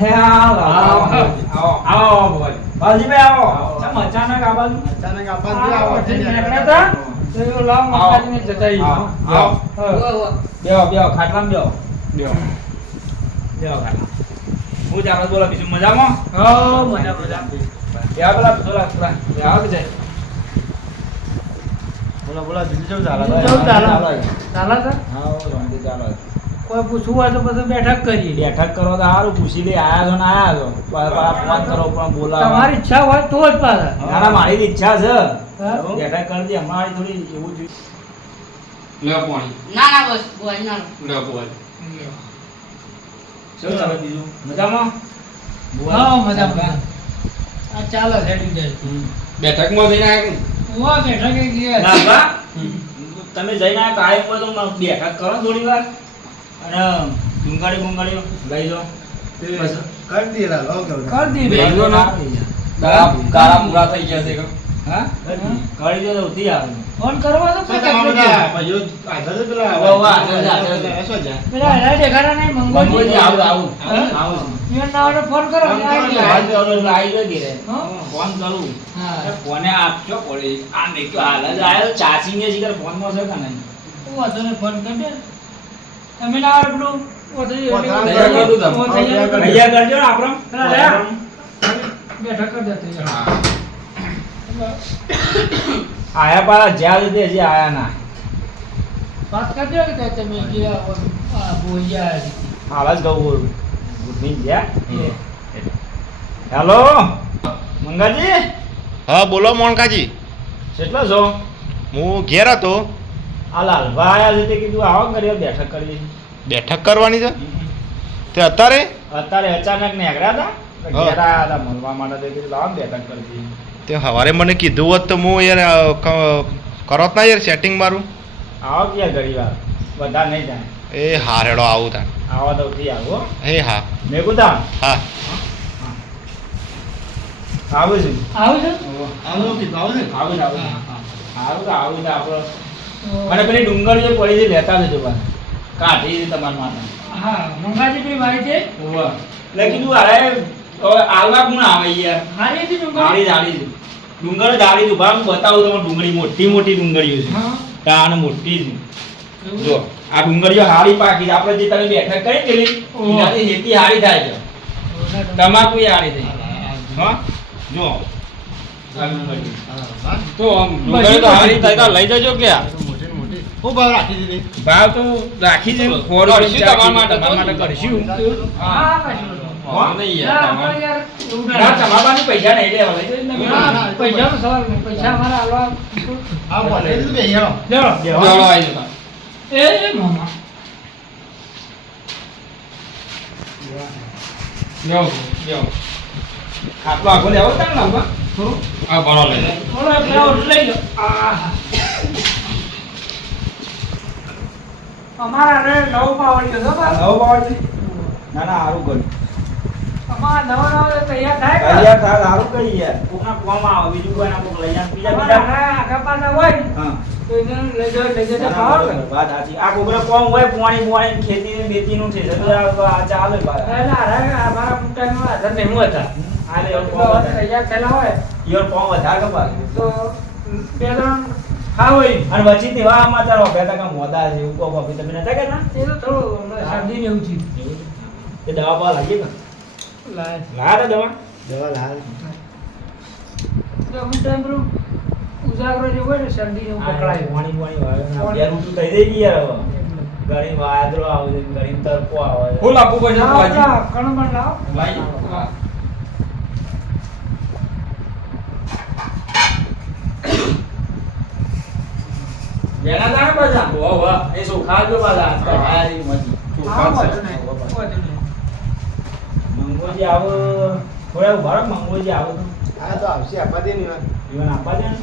હે આવો આવો આવો. આવો બોલ વાલજીભાઈ આવો આવો. ચમ અચાનક આ બાજુ અચાનક આપણને આવો છે ને. નીકળ્યા હતા? તો એવું લાવ મકાજીને જતા આવો. આવો. બેહો બેહો ખાટલામાં બેહો બેહો બેહો ખાટલા હું ચાલો બોલો બીજું મજામાં હો, મજા, મજા. બેહો બોલા બોલા પેલા બેહો કે જાય બોલા બોલો જવું ચાલે બીજું ચાલે? ચાલો. ચાલે છે? હા શાંતિ ચાલો કોઈ પૂછવું હોય તો પછી બેઠક કરીએ. બેઠક કરો તો સારું પૂછી લે આયા છો ને આયા છો. ફોન કરો પણ બોલાવો. તમારી ઈચ્છા હોય તો જ પાછા. ના ના મારી ઈચ્છા છે? બેઠક કરી દે અમારી થોડી એવું જોઈએ. લે પાણી ના ના બસ બોલ ના લે બોલ. શું ચાલે બીજું? મજામાં? હા મજામાં. મજા આ ચાલે જાય બેઠકમાં જઈને આવ્યા ઉવા બેઠકે ગયા. ના બા. તમે જઈને તો કાયમ પર તો બેઠક કરો થોડી વાર અને ડુંગાડી બુંગાળી લઈ કર દી ના. કાળા પૂરા થઈ ગયા છે હા કરી દો તો આવે ફોન કરવા તો તો. ભાઈઓ પેલા? શું? પેલા દેખાડા નહીં આવું આવું? આવું ફોન ફોન ને કરો? ફોન કરું ફોને આપજો પડે આ નહીં તો હાલ જ આયો ચાસી ને શીખર ફોનમાં છે કે નહીં હું વાંધો નહીં ફોન કરી દે તમે. પેલું તૈયાર કરજો આપણો. બેઠક આયા પાલા જ્યાં લીધે હજી આયા ના. વાત કરજો કે તમે ગયા હોય, આ બોયા છે. હાલ જ કહું ગુડની જ્યાં? હેલો મંગાજી? હા બોલો મોણકાજી. કેટલો છો? હું ઘેર હતો. આ લાલભા આયા છે તે કીધું આવો કર્યો બેઠક કરી બેઠક કરવાની છે? તે અત્યારે? અત્યારે અચાનક નીકળ્યા હતા. ઘેર આયા હતા મળવા માટે તો કીધું બેઠક. તે હવારે મને કીધું હોત તો હું યાર કરોત ના યાર સેટિંગ મારું? આવો ક્યાં ઘણી વાર? બધા નહીં જાય એ હા હેડો આવું થાય આવો તો ઉઠી આવો. એ હા. મેઘુદા હા. આવું છું. આવું છે? આવું. કીધું, આવું છે? આવું આવું. આવું આવું આપણો અને પેલી ડુંગર જે પડી છે લેતા જજો પાછા. કાઢી છે તમારા માટે. હા ડુંગાજી પેલી વાય છે? ઓવા. એટલે કીધું અરે આલવા કોણ આવે યાર? હારી હતી જાડી છે ડુંગર જાડી છે હું બતાવું તમને ડુંગળી મોટી મોટી ડુંગળીઓ છે. હા. મોટી છે જો આ ડુંગળીઓ હારી પાકી છે. આપણે જે તમે બેઠક કરી પેલી. એનાથી હેતી હારી થાય છે. તમાકુ હારી થઈ. હા. જો ડુંગળી. તો આમ ડુંગળી તો હારી થાય તો લઈ જજો કે આ? મોટી ને મોટી. હું ભાવ રાખી દીધી. ભાવ તો રાખી ફોર કરશું તમારા માટે તમારા કરશું. તમારે. પૈસા નહીં લેવા. સવાલ નહીં. પૈસા હેરો. લેવો. એ મામા. આટલો લેવો તાર ને આ ભરો લઈ લો. લઈ લો. આહા. અમારા રે નવ પાવડી હતો નવ પાવડી? ના ના સારું કર્યું. અમારા નવા નવા તૈયાર થાય તૈયાર થાય કરી યાર. કોકના કોમ આવે બીજું કોઈ ના કોક લઈ જાય બીજા બીજા. રે આગા હોય હા. તો એને લઈ લઈ ના, ના, વાત સાચી. આ કોકરા કોમ હોય પોણી પોણી ખેતી ને બેતી નું છે તો આ ચાલે બાર પહેલા રે અમારા મુટાઈમાં હાજર નહીં હતા. તો તૈયાર થયેલા હોય. ઈવન કોમ વધારે કપાય તો બે ત્રણ ખાવ હોય અને વચ્ચે તેવા સમાચાર વાપર્યા હતા કે મોદા છે એવું કોક વાપર્યું તમે નતા કહેતા એ તો થોડું શરદી ને એવું થયું. એ દવા બવા લાગી ને લાયા દવા? દવા લાલ. તો ટાઈમ પેલું ઉજાગરો જે હોય ને શરદી ને પકડાય. પાણી પાણી વાવે બે ઋતુ થઈ જાય ને યાર હવે. ગરીબ વાદળો આવે છે ગરીબ તડકો આવે છે. ફૂલ આપવું પડશે કણ પણ લાવો. લાઈ. બેના તાણે પાછા વાહ વાહ એ સોખા જો પાછા આજકાલ હારી મજી. મંગોજી આવો. થોડા ઊભા રહો મંગોજી આવો તો. હા તો આવશે. આપવા દે ને. જીવન આપવા દે ને?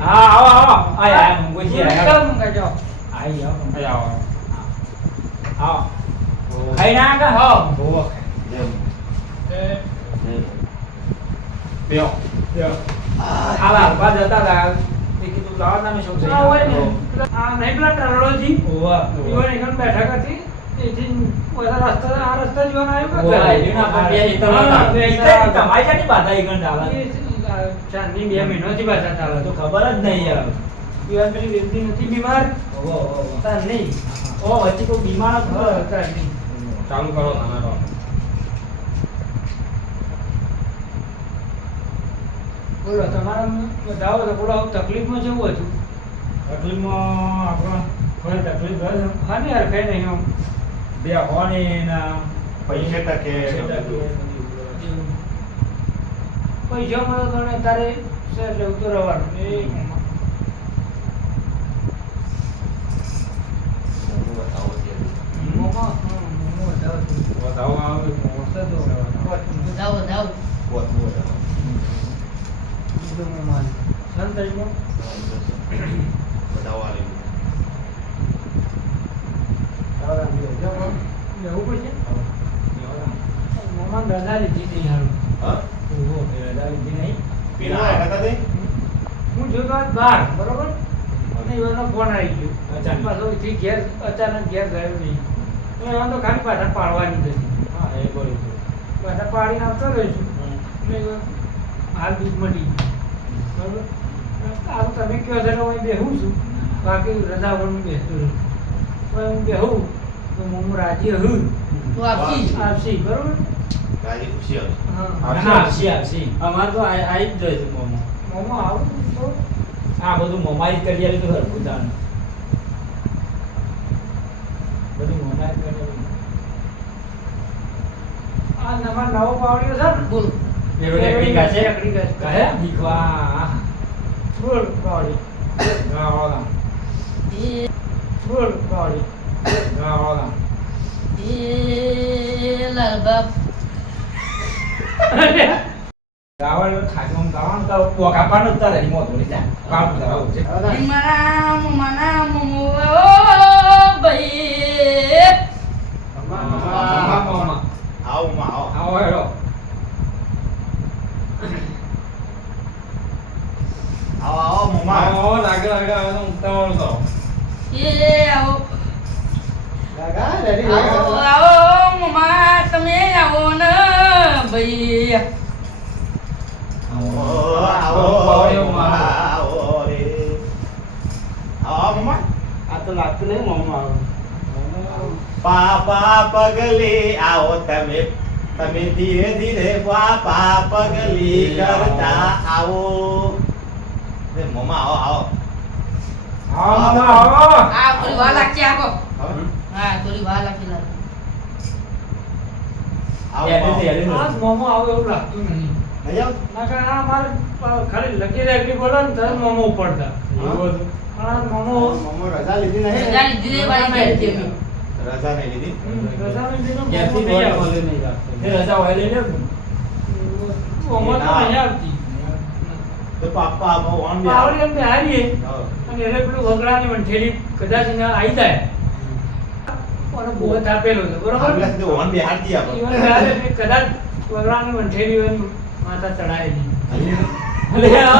હા આવો આવો. આય આય મંગોજી આય ચાલ, આવો. આય આવો. આવો. આવો ખાઈ ના કા હો ભૂખ એ, બેઓ આ લાલપા જતા હતા તે કીધું લાવો તમે શું ના હોય ને, આ નહીં પેલા ટરલોજી ઓવા ઈવન એકન બેઠક હતી બે બે બે ખબર જ નહીં યાર ઈવન પેલી વેદની નથી બીમાર નહીં ઓ વચ્ચે કોઈ બીમાર ચાલુ કરો તમારો બોલો તમારા બતાવો તો બોલો તકલીફમાં જવું હતું? તકલીફમાં આપણે થોડી તકલીફ રહે છે. હા ને યાર કઈ નહીં આમ. બે હોની એના પૈસે ટકે પૈસા મળે તો તને તારે સર લેવું તો રહેવાનું એ. વધાવો આવે મોસા તો. વધાવો લેવું પડશે મોમાં રજા લીધી હતી હારું. ઓહો, રજા લીધી નહીં? હું જોતો આજ બહાર બરોબર અને એવાનો ફોન આવી ગયો અચાનક. પાછો અહીંથી ઘેર અચાનક ઘેર ગયો નહીં તો એમાં તો ખાલી પાછા પાડવાની હતી હા, એ બરોબર. પાછા પાડીને આવતો રહીશું. હાલ દૂધ મટી. બરોબર? આ તમે કહો છો તો હું બેહું છું. બાકી રજા વગર હું બેસતો રહું પણ હું બેહું તો હું રાજી હું તો આપશી. આપશી બરોબર. અમારે તો આવી જ જાય છે મોમો. મોમાં આવું તો આ બધું મોમાઈ જ કરી આલ્યું તો હરખું બધું મોમાઈ જ કરી આ નવા નવો પાવડ્યો છે ને? બોલો. એવો લેકડી ઘાસે? લેકડી ઘાસે. ઘાસે? દીકવા. બોલ પાવડી ગાવાળા. એ બોલ. એ લાલબાપ ગાવાળ એટલે ખાટું આમ ગાવાનું તો પોકા પાડો જ તારે રિમોટ વળી જા. કામ કરાવો છે. મારા મમાના મમો ઓ ભાઈ. આવો માં આવો આવો આવો આવો મમ્મા આવો લાગે લાગે હવે તો ઉતાવળ કરો એ આવો. કાકા રેડી આવો આવો મમા તમે આવો ને ભાઈ. આવો આવો આવો, મમ્મા, આવો રે. આવો મમ્મા. આ તો લાગતું નહીં મમ્મા. પાપા પગલી આવો તમે તમે ધીરે ધીરે પાપા પગલી કરતા આવો. રે મમ્મા આવો આવો આવો મામા, આવો. આ થોડી વાર લાગશે આવો આવો હા થોડી વાર લાગશે લાગે આવો હેડી દે, હેડી દે. આ મોમો આવો એવું લાગતું નહીં નહીં ના કે આ મારે ખાલી લકી રેકડી બોલો ને તરત મોમો ઉપડતા એવું હતું. પણ આ મોમો મમ્મો રજા લીધી રજા લીધી ને વાળી ઘેરથી અમે. રજા નહીં લીધી ક્યાંથી નહીં આવતો. નહીં. એ રજા હોય લઈ લે ને. મોમો તો નહીં આવતી તો પાપા આવો ઓન બી હારીએ. અને એને પેલું વગડાની વંઠેલી કદાચ આવી જાય. આપેલો છે બરોબર? આગલા સુધી ઓન બી હારતી આપો. ઈવન હારે એટલે કદાચ વગડાની વંઠેલી હોય માતા ચડાયેલી અલે આ.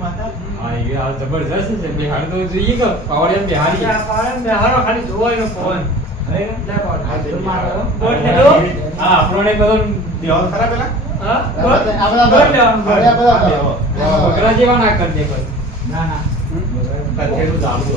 માતા? હા, એ હાલ જબરજસ્ત છે. બિહાર તો જોઈએ કે પાવડિયામાં બિહારી. આ પાવડે ખાલી જોવાય એનો પવન અરે, લે પાવડે. આ તે મારો. બિહારો. લીધો હા, આપણોને બધો દેવા ખરા પેલા? બકરા જેવા ના કરી દે કોઈ. ના, ના. કથેરું ચાલુ